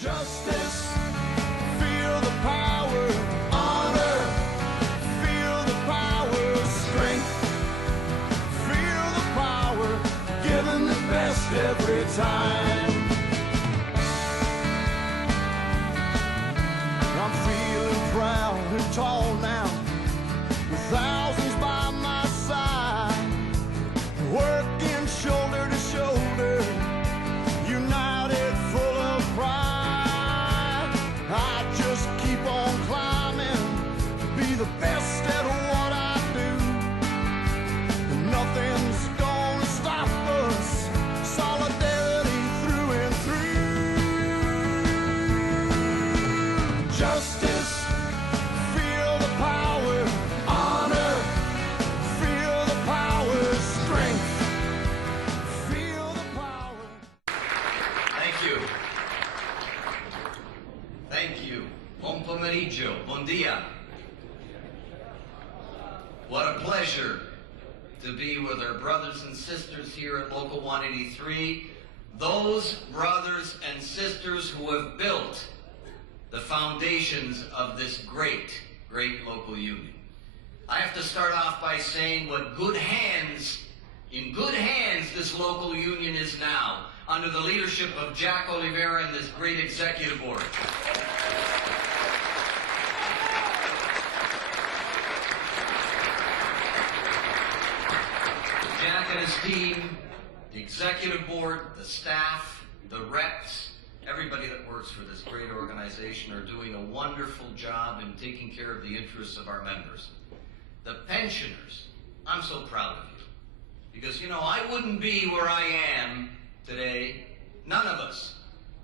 Justice, feel the power. Honor, feel the power. Strength, feel the power. Giving the best every time. I'm feeling proud and tall now, with thousands by my side, working shoulder to shoulder, united, full of pride. I just keep on climbing to be the best at what I do. And nothing's gonna stop us. Solidarity through and through. Justice, feel the power. Honor, feel the power. Strength, feel the power. Thank you. Thank you. Buon pomeriggio. Bon dia. What a pleasure to be with our brothers and sisters here at Local 183. Those brothers and sisters who have built the foundations of this great, great local union. I have to start off by saying what good hands, in good hands this local union is now, under the leadership of Jack Oliveira and this great executive board. Jack and his team, the executive board, the staff, the reps, everybody that works for this great organization are doing a wonderful job in taking care of the interests of our members. The pensioners, I'm so proud of you. Because, you know, I wouldn't be where I am today, none of us,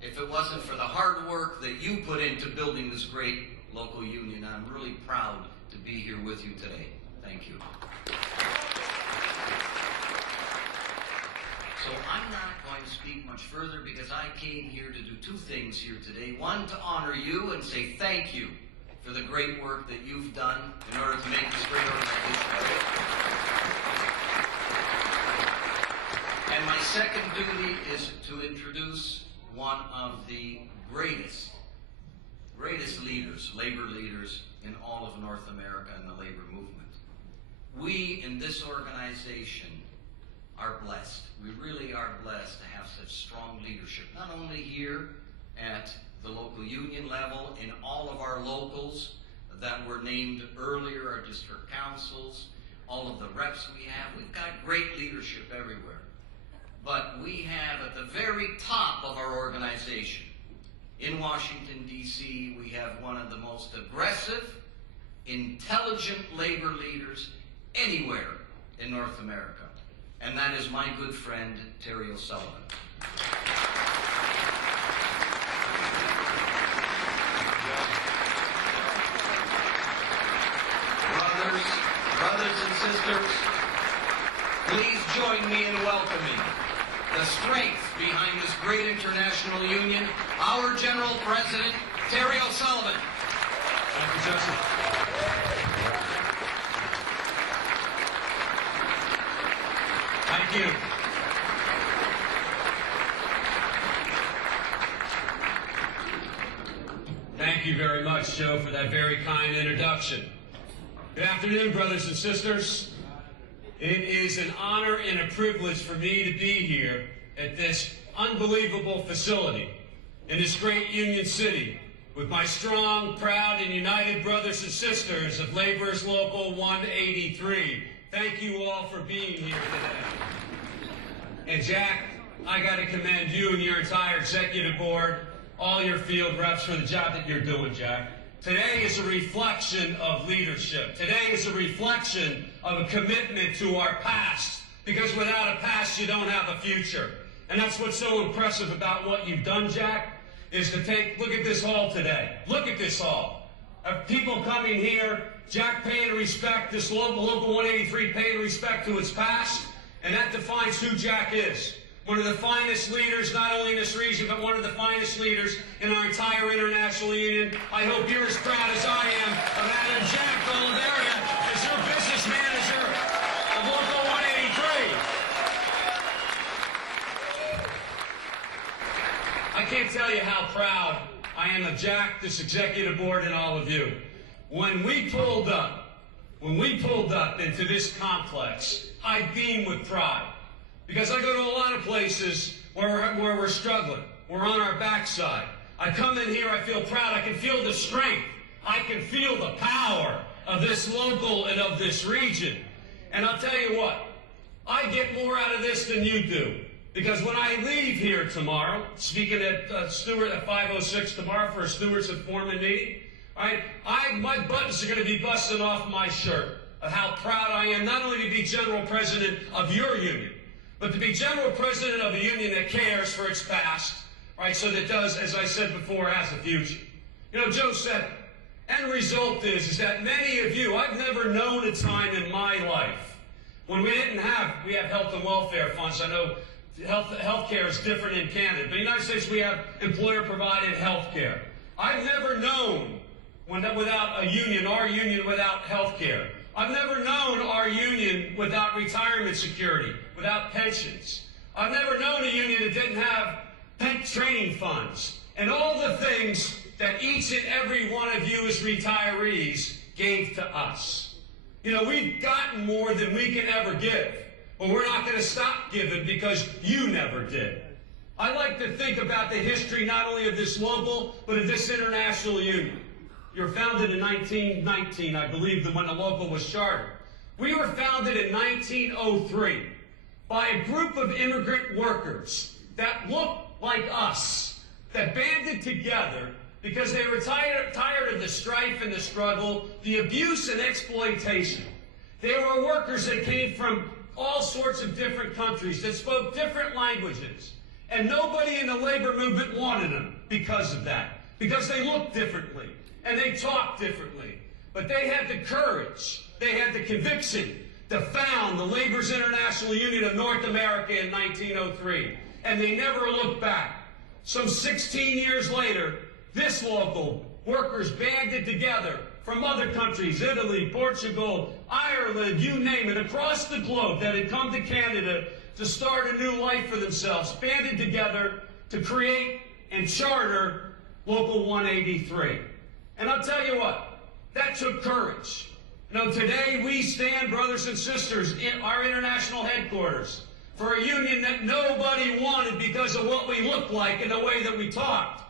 if it wasn't for the hard work that you put into building this great local union. I'm really proud to be here with you today. Thank you. So I'm not going to speak much further because I came here to do two things here today. One, to honor you and say thank you for the great work that you've done in order to make this great organization great. And my second duty is to introduce one of the greatest leaders, labor leaders in all of North America and the labor movement. We in this organization are blessed. We really are blessed to have such strong leadership, not only here at the local union level, in all of our locals that were named earlier, our district councils, all of the reps we have. We've got great leadership everywhere. But we have at the very top of our organization, in Washington, D.C., we have one of the most aggressive, intelligent labor leaders anywhere in North America. And that is my good friend, Terry O'Sullivan. Brothers and sisters, please join me in welcoming the strength behind this great international union, our General President, Terry O'Sullivan. Thank you, Jesse. Thank you. Thank you very much, Joe, for that very kind introduction. Good afternoon, brothers and sisters. It is an honor and a privilege for me to be here at this unbelievable facility in this great Union City with my strong, proud, and united brothers and sisters of Labor's Local 183. Thank you all for being here today. And Jack, I got to commend you and your entire executive board, all your field reps for the job that you're doing, Jack. Today is a reflection of leadership. Today is a reflection of a commitment to our past, because without a past, you don't have a future. And that's what's so impressive about what you've done, Jack, is to look at this hall today. Look at this hall. Of people coming here, Jack paying respect, this local 183 paying respect to its past, and that defines who Jack is. One of the finest leaders, not only in this region, but one of the finest leaders in our entire international union. I hope you're as proud as I am of having Jack Oliveira as your business manager of Local 183. I can't can't tell you how proud I am of Jack, this executive board, and all of you. When we pulled up into this complex, I beam with pride. Because I go to a lot of places where we're struggling. We're on our backside. I come in here, I feel proud. I can feel the strength. I can feel the power of this local and of this region. And I'll tell you what, I get more out of this than you do. Because when I leave here tomorrow, speaking at Stewart at 5:06 tomorrow for a Stewards and Foreman meeting, my buttons are going to be busting off my shirt of how proud I am not only to be general president of your union, but to be general president of a union that cares for its past, right? So that does, as I said before, has a future. You know, Joe said it. End result is that many of you, I've never known a time in my life when we have health and welfare funds. I know health care is different in Canada, but in the United States we have employer-provided health care. I've never known without a union, our union without health care. I've never known our union without retirement security, without pensions. I've never known a union that didn't have training funds and all the things that each and every one of you as retirees gave to us. You know, we've gotten more than we can ever give, but we're not going to stop giving because you never did. I like to think about the history not only of this local, but of this international union. You were founded in 1919, I believe, when the local was chartered. We were founded in 1903 by a group of immigrant workers that looked like us, that banded together because they were tired of the strife and the struggle, the abuse and exploitation. They were workers that came from all sorts of different countries, that spoke different languages. And nobody in the labor movement wanted them because of that, because they looked differently and they talked differently. But they had the courage, they had the conviction to found the Labor's International Union of North America in 1903. And they never looked back. Some 16 years later, this local workers banded together from other countries, Italy, Portugal, Ireland, you name it, across the globe that had come to Canada to start a new life for themselves, banded together to create and charter Local 183. And I'll tell you what, that took courage. You know, today we stand, brothers and sisters, in our international headquarters for a union that nobody wanted because of what we looked like and the way that we talked.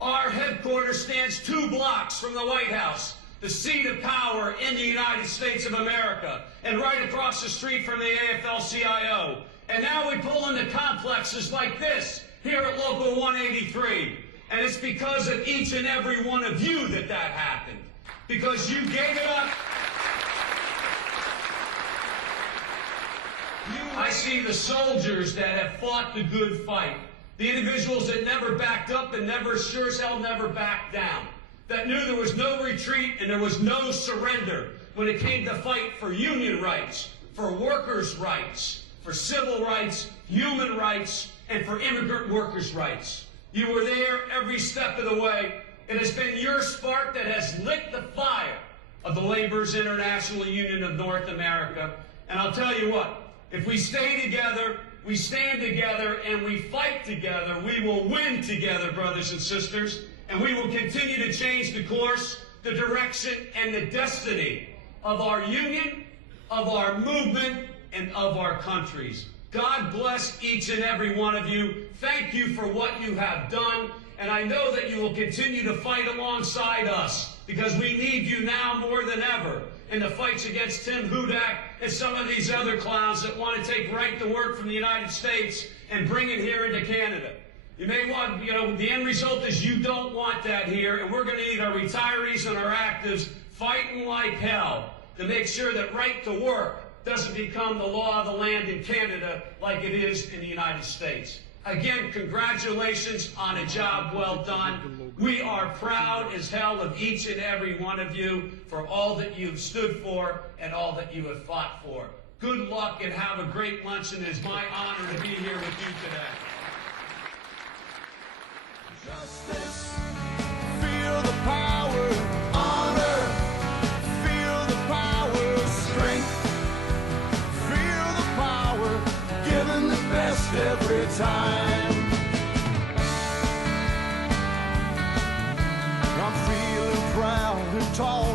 Our headquarters stands 2 blocks from the White House, the seat of power in the United States of America, and right across the street from the AFL-CIO. And now we pull into complexes like this here at Local 183. And it's because of each and every one of you that happened. Because you gave it up. I see the soldiers that have fought the good fight. The individuals that never backed up and never, sure as hell, never backed down. That knew there was no retreat and there was no surrender when it came to fight for union rights, for workers' rights, for civil rights, human rights, and for immigrant workers' rights. You were there every step of the way. It has been your spark that has lit the fire of the Labor's International Union of North America. And I'll tell you what, if we stay together, we stand together, and we fight together, we will win together, brothers and sisters, and we will continue to change the course, the direction, and the destiny of our union, of our movement, and of our countries. God bless each and every one of you. Thank you for what you have done, and I know that you will continue to fight alongside us, because we need you now more than ever in the fights against Tim Hudak and some of these other clowns that want to take right to work from the United States and bring it here into Canada. You may want, you know, the end result is you don't want that here, and we're going to need our retirees and our actives fighting like hell to make sure that right to work doesn't become the law of the land in Canada like it is in the United States. Again, congratulations on a job well done. We are proud as hell of each and every one of you for all that you've stood for and all that you have fought for. Good luck and have a great lunch, and it's my honor to be here with you today. Justice, feel the power, honor, feel the power, strength, feel the power, giving the best every time. tall